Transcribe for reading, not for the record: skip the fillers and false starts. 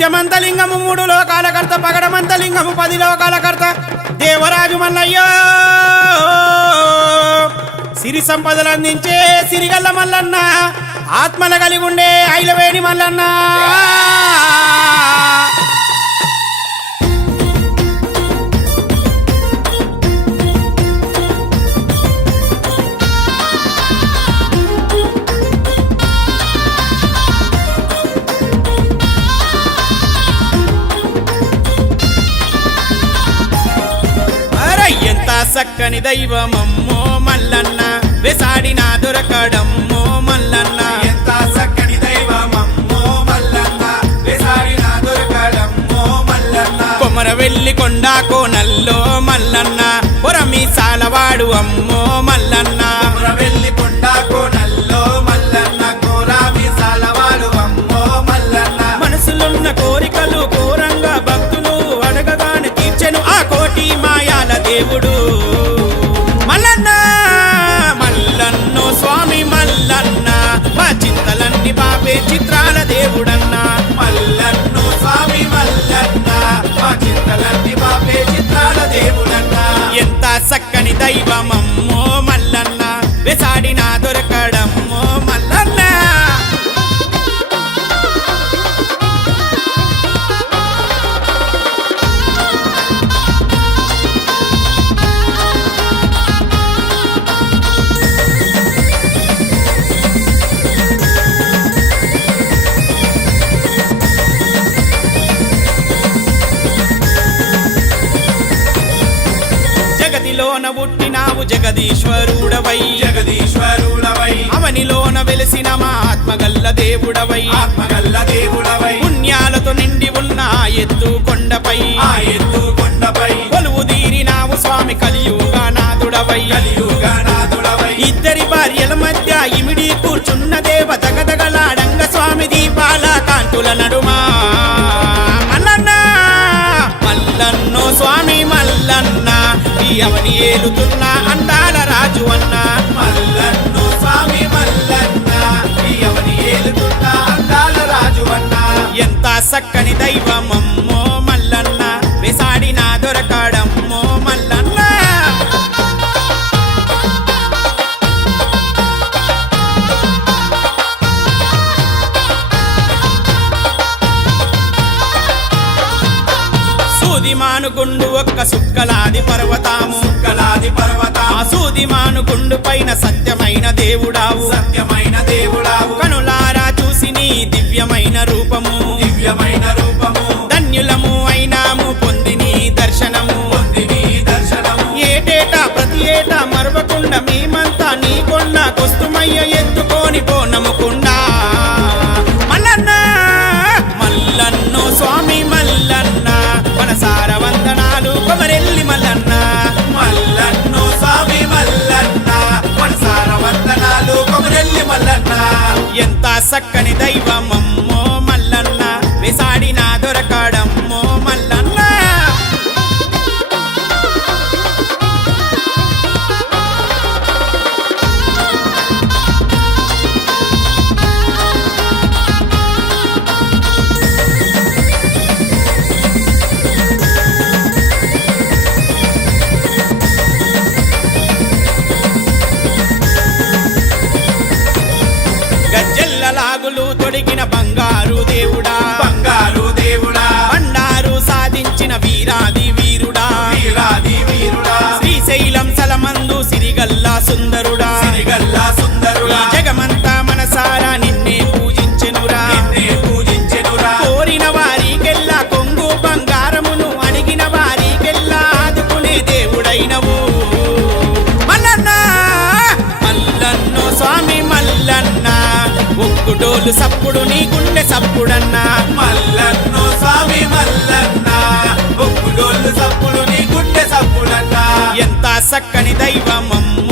సత్యమంతలింగము 3 లోకాల కర్త, పగడమంతలింగము 10 లోకాల కర్త, దేవరాజు మల్లయ్యో సిరి సంపదలు అందించే సిరిగల్ల మల్లన్న, ఆత్మల కలిగి ఉండే ఐలవేణి మల్లన్న. సక్కని దైవమమ్మో మల్లన్న, వెసాడినా దొరకడమ్మో మల్లన్న. ఎంత సక్కని దైవమమ్మో మల్లన్న, వెసాడినా దొరకడమ్మో మల్లన్న. కొమర వెల్లి కొండా కోనల్లో మల్లన్న, పొరమి సాలవాడు అమ్మో మల్లన్న. కొమర వెల్లి కొండా కోనల్లో మల్లన్న, కోరామి సాలవాడు అమ్మో మల్లన్న. మనసులున్న కోరికలు కోరంగా భక్తులు అడగగానే తీర్చెను ఆ కోటి మాయాల దేవుడు మల్లన్న. మల్లన్నో స్వామి మల్లన్న, మా చింతలన్నీ బాపే చిత్రాల దేవుడన్న. మల్లన్నో స్వామి మల్లన్న, మా చింతలన్నీ బాపే చిత్రాల దేవుడన్న. ఎంత సక్కని దైవమమ్మో మల్లన్న, వెసాడినా దొరకడమ్మో మల్లన్న. జగతిలోన పుట్టినావు జగదీశ్వరుడవై, జగదీశ్వరుడవై. అవనిలోన వెలిసిన మా ఆత్మగల్ల దేవుడవై, ఆత్మగల్ల దేవుడవై. పుణ్యాలతో నిండి ఉన్న ఆ ఎత్తు కొండపై, ఆ ఎత్తు కొండపై కొలువు తీరినావు స్వామి కలియుగనాథుడవై. కలియుగనాథుడవై. ఇద్దరి భార్యల మధ్య ఇమిడి కూర్చున్న దేవ తగదగలాడంగ స్వామి దీపాల కాంతుల నడుమా మల్లన్న. మల్లన్నో స్వామి మల్లన్న, ఈ అవని ఏలుతున్న అందాల రాజు అన్న. మల్లన్నో స్వామి మల్లన్న, ఈ అవని ఏలుతున్న అందాల రాజు అన్న. ఎంత సక్కని దైవమమ్మో మల్లన్న, వెసాడినా దొరకడమ్మో మల్లన్న. సూది మానుగుండు ఒక్క సుక్కలాది పర్వతాము, సుక్కలాది పర్వతాము. ఆ సూది మానుగుండు పైన సత్యమైన దేవుడావు, సత్యమైన దేవుడావు. కనులారా చూసి నీ దివ్యమైన రూపము, దివ్యమైన రూపము. ధన్యులము అయినాము పొంది నీ దర్శనము. పొంది నీ దర్శనము. ఏటేటా ప్రతి ఏటా మరవకుండా మేమంతా నీ కొండ కొస్తుమయ్య ఎత్తుకొని పోనముకుండా మల్లన్న. మల్లన్నో స్వామి మల్లన్న, మనసార వందనాలు కొమరెల్లి మల్లన్న. మల్లన్నో స్వామి మల్లన్న, మనసార వందనాలు కొమరెల్లి మల్లన్న. ఎంత సక్కని దైవమమ్మో మల్లన్న, వెసాడినా దొరకడమ్మో మల్లన్న. గజ్జెల్ల లాగులు తొడిగిన బంగారు దేవుడా, బంగారు దేవుడా. బండారు సాధించిన వీరాది వీరుడా, వీరాది వీరుడా. శ్రీశైలం సలమందు సిరిగల్లా సుందరుడా, సిరిగల్లా సుందరుడా. ఈ జగమంతా మనసారా నిన్నే పూజించెనురా, నిన్నే పూజించెనురా. కోరిన వారికెల్లా కొంగు బంగారమును, అడిగిన వారికెల్లా ఆదుకునే దేవుడైనవు మల్లన్న. మల్లన్నో స్వామి మల్లన్న, ఒక్కుడోలు సప్పుడు నీ గుండె సప్పుడన్నా. మల్లన్నో స్వామి మల్లన్న, ఒక్కుడోళ్ళు సప్పుడు నీ గుండె సప్పుడన్న. ఎంత సక్కని దైవమమ్మో